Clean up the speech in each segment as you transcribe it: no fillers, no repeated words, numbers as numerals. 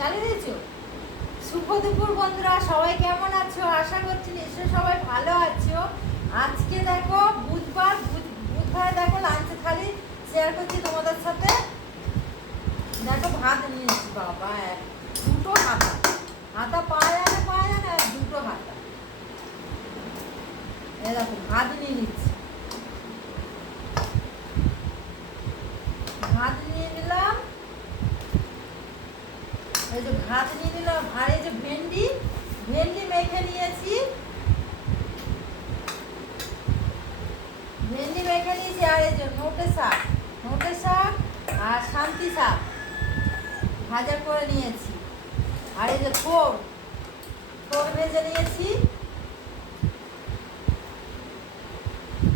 চালিয়ে দিয়েছো। শুভ দুপুর বন্ধুরা, সবাই কেমন আছো? আশা করছি নিশ্চয়ই সবাই ভালো আছো। আজকে দেখো বুধবার দেখো লাঞ্চে থালি শেয়ার করছি তোমাদের সাথে। দেখো ভাত নিয়েছি, বাবা দুটো হাতা পাওয়া যায় না, দুটো হাতা। এই দেখো ভাত নিয়ে নিচ্ছি, ভাত নিয়ে নিলাম। এই যে ভাত নিয়ে নিলাম, আর এই যে ভেন্ডি মেখে নিয়েছি, আর এই যে নোটে শাক আর শান্তি শাক ভাজা করে নিয়েছি। আর এই যে থোড় ভেজে নিয়েছি,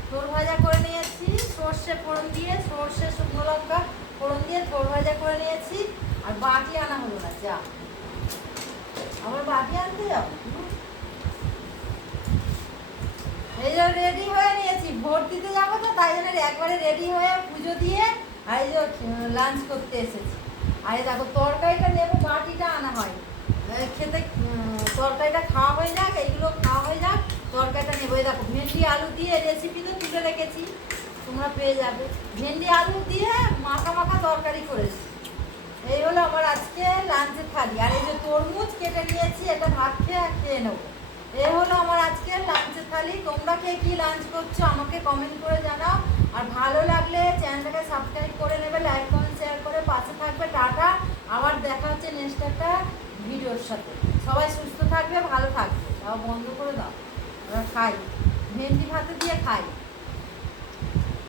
থোড় ভাজা করে নিয়েছি সর্ষে ফোড়ন দিয়ে, সর্ষে শুকনো লঙ্কা ফোড়ন দিয়ে থোড় ভাজা করে নিয়েছি। আর বাটি আনা হলো না, যা আবার বাটি আনতে যাও। এই যে রেডি হয়ে নিয়েছি, ভোট দিতে যাবো তো, তাই জন্য একবারে রেডি হয়ে পুজো দিয়ে আর এই যে লাঞ্চ করতে এসেছি। আর দেখো তরকারিটা নেবো, বাটিটা আনা হয় খেতে, তরকারিটা খাওয়া হয়ে যাক, এইগুলো খাওয়া হয়ে যাক, তরকারিটা নেবো। এই দেখো ভেন্ডি আলু দিয়ে রেসিপি তো তুলে রেখেছি, তোমরা পেয়ে যাবে। ভেন্ডি আলু দিয়ে মাখা তরকারি করেছি। এই হলো আমার আজকে লাঞ্চের থালি। আর এই যে তরমুজ কেটে নিয়েছি, এটা ভাত খেয়ে নেবো। এই হলো আমার আজকের লাঞ্চের থালি। তোমরা কে কি লাঞ্চ করছো আমাকে কমেন্ট করে জানাও। আর ভালো লাগলে চ্যানেলটাকে সাবস্ক্রাইব করে নেবে, লাইক কমেন্ট শেয়ার করে পাশে থাকবে। টাটা, আবার দেখা হচ্ছে নেক্সট একটা ভিডিওর সাথে। সবাই সুস্থ থাকবে, ভালো থাকবে। তাও বন্ধ করে দাও, খাই ভেন্ডি ভাতে দিয়ে খাই।